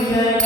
Hallelujah.